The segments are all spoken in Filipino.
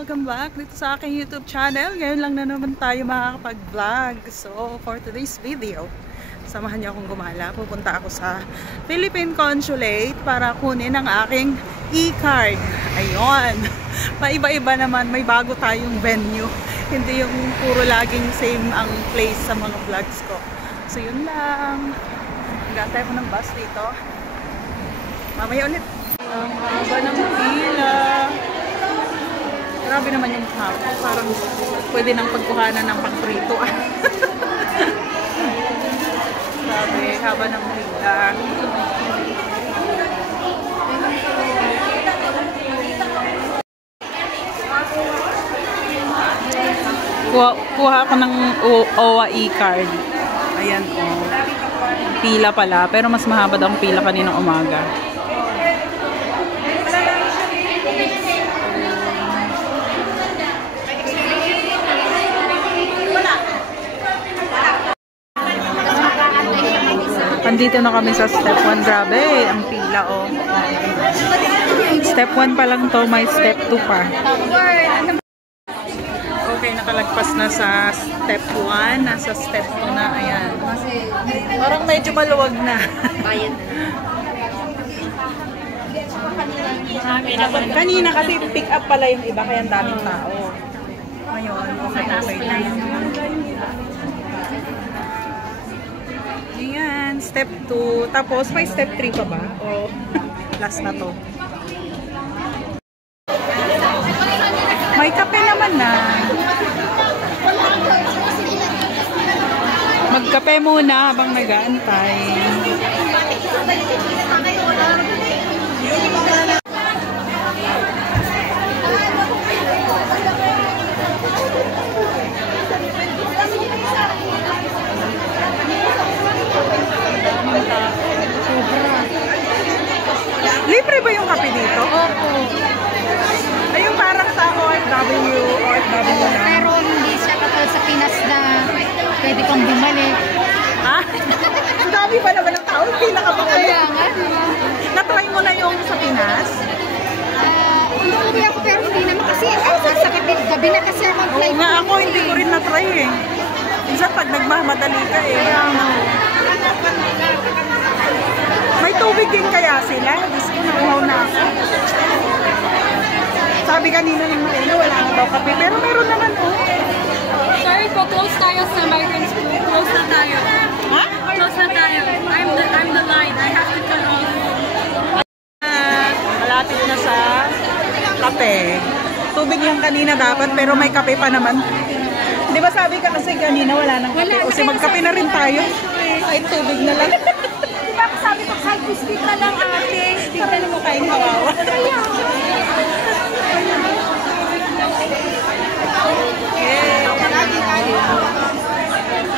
Welcome back dito sa aking YouTube channel. Ngayon lang na naman tayo makakapag-vlog. So, for today's video, samahan niyo akong gumala. Pupunta ako sa Philippine Consulate para kunin ang aking e-card. Ayun. Maiba-iba naman. May bago tayong venue. Hindi yung puro laging same ang place sa mga vlogs ko. So, yun lang. Gantay ko ng bus dito. Mamaya ulit. Ang haba ng pila. Grabe naman yung haba. Parang pwede nang pagkuhanan ng pangprito. Grabe, haba ng pila. Kuha ako ng OWA e-card. Ayan, oh. Pila pala. Pero mas mahaba daw ang pila kaninang umaga. Andito na kami sa step 1. Grabe, ang pila, oh. Step 1 pa lang to, may step 2 pa. Okay, nakalagpas na sa step 1. Nasa step 2 na, ayan. Parang medyo maluwag na. Kanina kasi pick up pala yung iba, kaya ang daming tao. Ngayon, okay na. Ayan, step 2. Tapos, may step 3 pa ba? O, last na to. May kape naman na. Magkape muna habang nag-aantay. Libre ba yung kape dito? Opo. Ay, yung parang sa OFW na. Pero hindi siya katulad sa Pinas na pwede kang bumalik. Ah? Ang dami pa naman ng tao. Hindi nakapakali. Kaya nga, diba? Na-try mo na yung sa Pinas? Umuwi ako pero hindi naman kasi sa gabi na kasi ako mag-flight. Oo nga, ako hindi ko rin na-try eh. Minsan pag nagmamadali ka eh. May tubig din kaya sila? Diyos ko, nakuhaw na ako. Sabi kanina ng Marina, wala na daw kape. Pero meron naman oh. Sorry po, close tayo sa migrants. Close na tayo. Ha? Close na tayo. I'm the line. I have to cut off. Malapit na sa kape. Tubig lang kanina dapat, pero may kape pa naman. Di ba sabi ka kasi kanina wala nang kape? O si magkape na rin tayo. Ay, tubig na lang. Diba sabi ko, kahit biscuit na lang ate. Para na mo kain kawawa.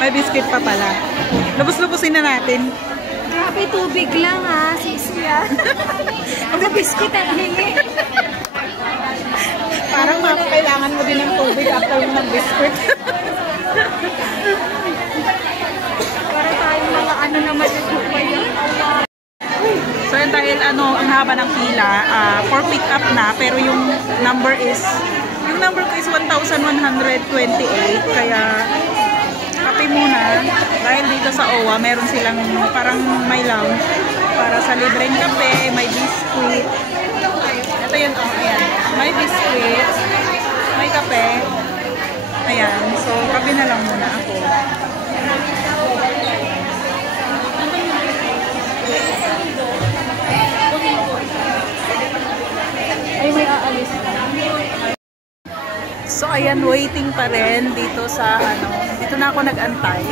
May biscuit pa pala. Lubos-lubusin na natin. Grabe, tubig lang ha, sisiya. Ang biscuit ang hingi. Parang kailangan mo din ng tubig after mo ng biscuit. Para tayong mga ano naman yung yan. So yun, dahil ang haba ng pila, for pick up na, pero yung number ko is 1,128, kaya kape muna. Dahil dito sa OWA, meron silang parang may lounge para sa libreng kape, may biscuit. Ito yun, oh, ayan. May biscuit, may kape. Ayan, so kape na lang muna ako. Ay, may aalis na. So, ayan, waiting pa rin dito sa, dito na ako nag-antay.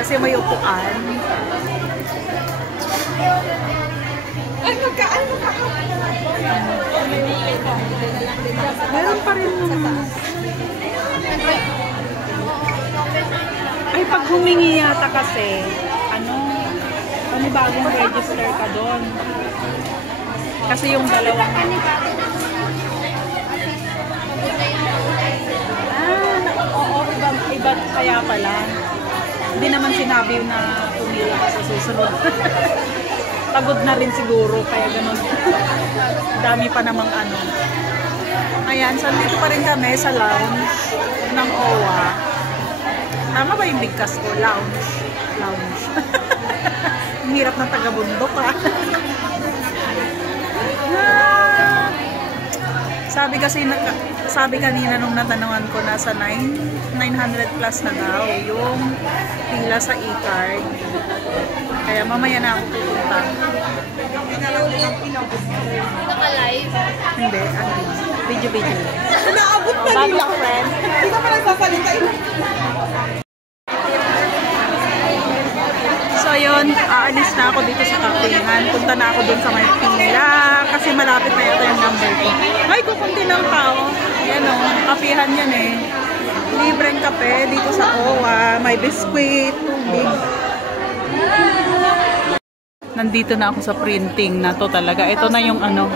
Kasi may upuan. Ay, magkaan mo ka. Meron pa rin naman. Ay, pag humingi yata kasi, panibagong register ka doon. Kasi yung dalawang iba kaya pala. Hindi naman sinabi na pumila sa susunod. Pagod na rin siguro, kaya ganun. Dami pa namang ano. Ayan, so dito pa rin kami sa lounge ng OWA. Tama ba yung bigkas ko? Lounge. Lounge. Ang hirap ng taga-bundok ah. Sabi kanina nung natanungan ko, nasa 900 plus na daw yung pila sa e-card. Kaya mamaya na ako pupunta. Naka-live? Hindi, ano, video. Naabot na nila. Friend. Hindi ka pa nagsasalita. So yun, aalis na ako dito sa kapihan. Punta na ako dun sa may pila kasi malapit na yata yung number ko. Ay, kukunti ng tao. Yan o, kapihan yan eh. Libreng kape dito sa OWA. May biskuit, tubig. Nandito na ako sa printing na to talaga. Ito na yung ano,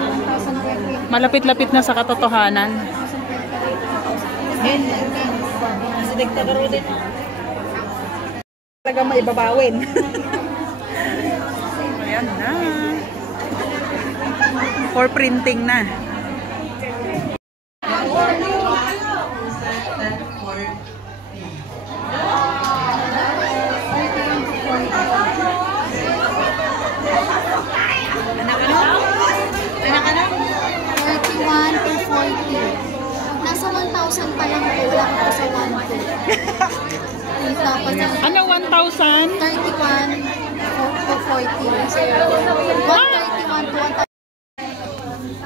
malapit-lapit na sa katotohanan. Talaga maibabawin. Ayan na. For printing na. Nasa 1,000 pa lang po, wala ko sa 1,200. Tapos Ano 1,000? 31 to 40. 131 to 1,000.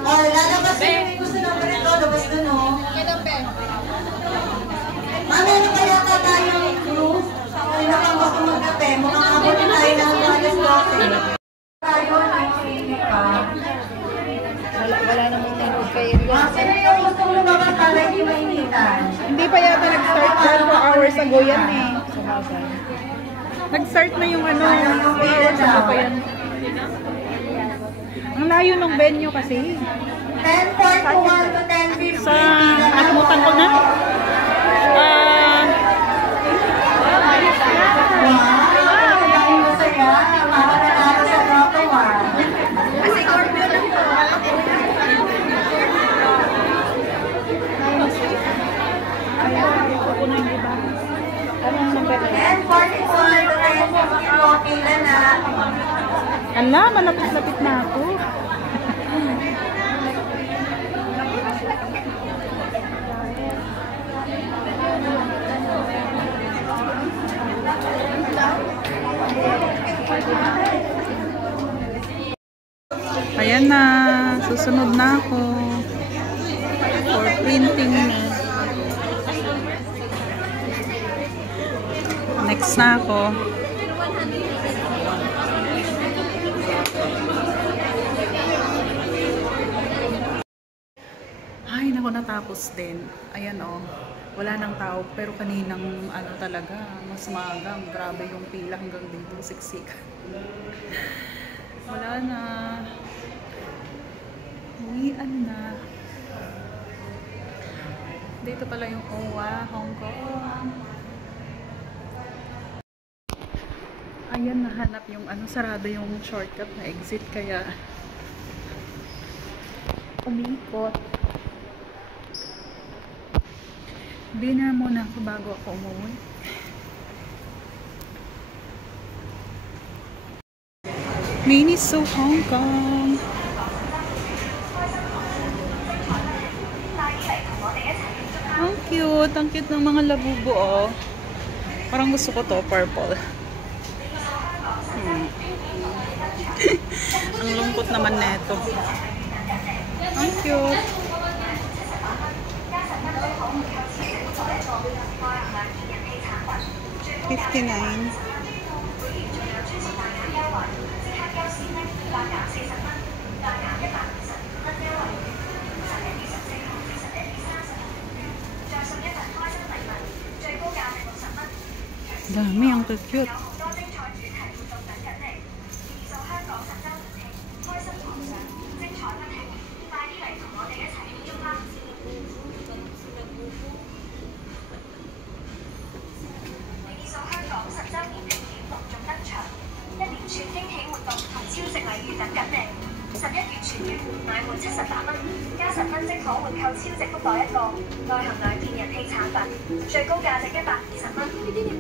Lalabas na yung gusto ng ganito, labas dun o. Mami, ano kaya tayong crew? Ay, nakamba ko magkape. Makakabot na tayo ng alas 12. Tayo, nakikinig ka. Wala namang tinod kayo. Sino yung gustong lumabas para hindi mainitan? Hindi pa yata nag-start yan. 4 hours ago yan eh. Nag-start na yung ano, 4 hours ago pa yan. Ang layo ng venue kasi. 10:41 to 10:50. Sa, nakalimutan ko na. Wow! Dahil masaya. Makakalala sa Rotowa. Anong number na? 10:44 to 10:50. Pila na. Ala, malapit-lapit na ako. Ayan na, susunod na ako for printing na. Next na ako. Ay, naku, natapos din. Ayan o, wala nang tao. Pero kaninang ano talaga, mas magang. Grabe yung pila hanggang dito, siksik. Wala na. Uwian na. Dito pala yung OWA, Hong Kong. Ayan, nahanap yung ano, sarado yung shortcut na exit, kaya umikot. Dinner muna ako bago ako umuwi. Miniso, Hong Kong. Ang cute. Ang cute ng mga labubo, oh. Parang gusto ko to, purple. Ang lungkot naman neto. Ang cute. $59. Dami, ang cute.一連串驚喜活動同超值禮遇等緊你。11月全月買滿78蚊，加10蚊即可換購超值福袋1個，內含2件人氣產品，最高價值120蚊。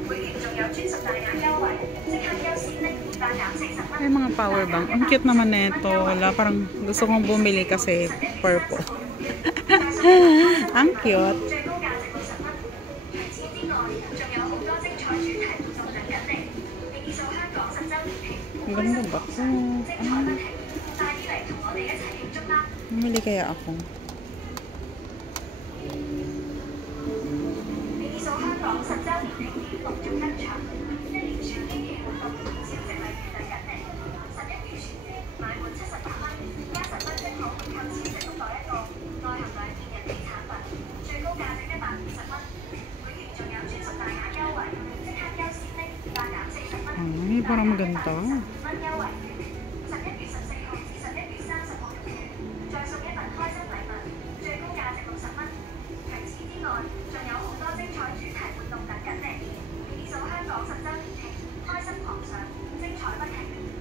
會員仲有專屬大額優惠，即刻優先拎200減40蚊。Ay, mga power bank. Ang cute naman nito. Wala, parang gusto kong bumili kasi purple. Ang cute. 最高價值60蚊。除此之外，仲有好多精彩主題活動等緊你。名義數香港10週年慶， Ang ganda ba? 精彩不停，快啲嚟同我哋一齊慶祝啦！ Bumili kaya ako. 名義數香港10週年慶典陸續登場，一連串驚喜活動、超值禮遇等緊你。11月全月買滿78蚊，加10蚊即可換購超值福袋1個，內含2件人氣產品，最高價值120蚊。會員仲有專屬大額優惠，即刻優先拎200減40蚊。 Ay, parang maganda. 蚊優惠11月14號至11月30號用券，再送一份開心禮物，最高價值60蚊。除此之外，仲有好多精彩主題活動等緊你。名義數香港10週年慶，開心狂上，精彩不停，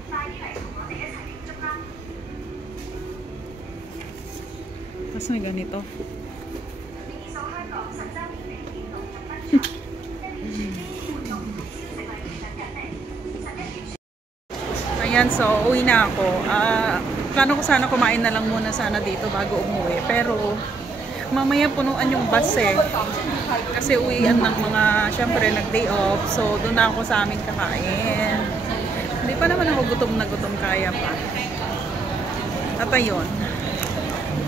快啲嚟同我哋一齊慶祝啦！ Tapos may ganito. 名義數香港10週年慶典陸續登場，一連串驚喜活動、超值禮遇等緊你。11月 Ayan, so uwi na ako. Plano ko sana kumain na lang muna sana dito bago umuwi. Pero mamaya punuan yung bus eh. Kasi uwian ng mga, syempre nag-day off. So doon na ako sa amin kakain. Hindi pa naman ako gutom na gutom, kaya pa. At ayun,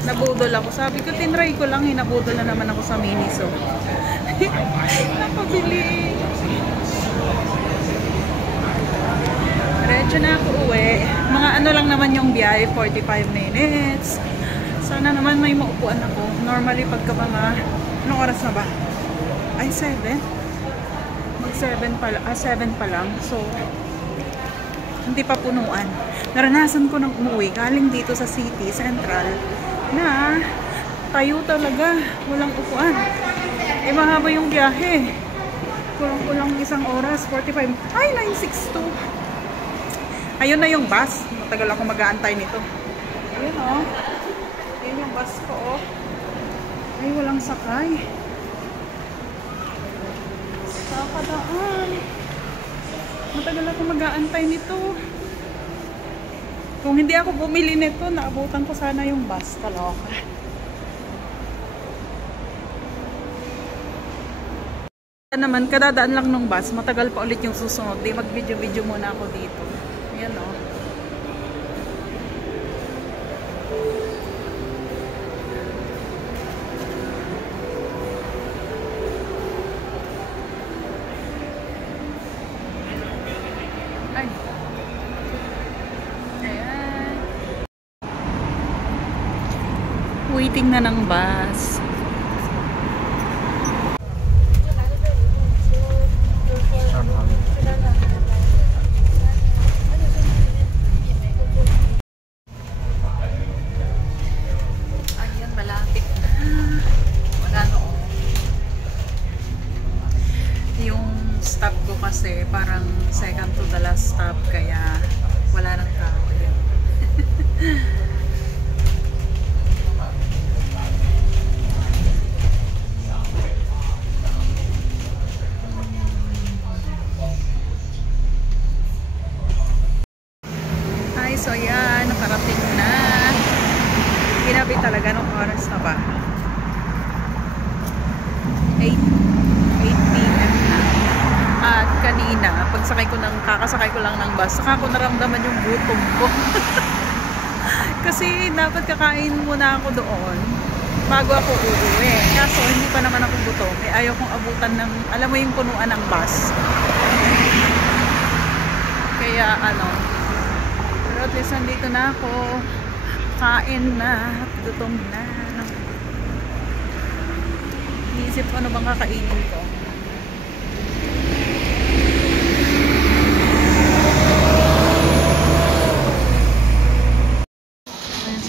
nabudol ako. Sabi ko, tinry ko lang, nabudol na naman ako sa Miniso. Napabili. Diretso na ako uwi. Mga ano lang naman yung biyahe, 45 minutes. Sana naman may maupuan ako. Normally pagka mga, anong oras na ba? Ay, 7? Mag 7 pa, 7 pa lang. So, hindi pa punuan. Naranasan ko nang umuwi galing dito sa city, central, na tayo talaga. Walang upuan. Eh, mahaba yung biyahe. Kulang-kulang isang oras, 45. Ay, 9:62. Ayun na yung bus. Matagal ako mag-aantay nito. Ayun oh. Ayun yung bus ko oh. Ay, walang sakay. Kakadaan. Matagal ako mag-aantay nito. Kung hindi ako bumili nito, naabutan ko sana yung bus. Kaloka. Naman, kadadaan lang ng bus. Matagal pa ulit yung susunod. Di mag-video-video muna ako dito. Ayan o. Ay. Ayan. Waiting na ng bus. Stop ko kasi parang second to the last stop, kaya wala nang tao. Ay, so yan, nakarating na. Ginabi talaga nung oras na ba? 8 PM na. At kanina, kakasakay ko lang ng bus, saka ko naramdaman yung gutom ko. Kasi dapat kakain muna ako doon bago ako uuwi. Kaso hindi pa naman ako gutom. Ayaw kong abutan ng, alam mo yung punuan ng bus. Kaya ano, pero at least nandito na ako. Kain na, gutom na. Iisip ko ano bang kakainin ko.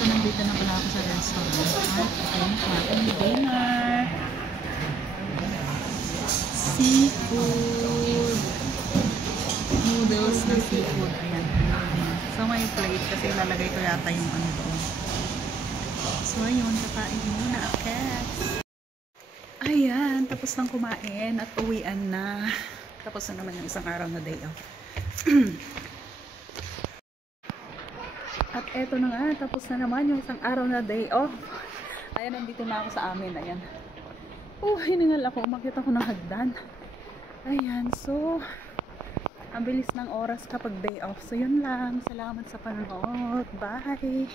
Nandito na pala ako sa restaurant. Ating dinner. Seafood. Noodles na seafood. Ayan. So nga yung plate kasi ilalagay ko yata yung ano doon. So, ayun, kakain muna, akets. Ayan, tapos nang kumain at uwian na. Tapos na naman yung isang araw na day off. At eto na nga, tapos na naman yung isang araw na day off. Ayan, nandito na ako sa amin. Ayan. Hiningal ako. Umakyat ako ng hagdan. Ayan, so ang bilis ng oras kapag day off. So, yun lang. Salamat sa panonood. Bye!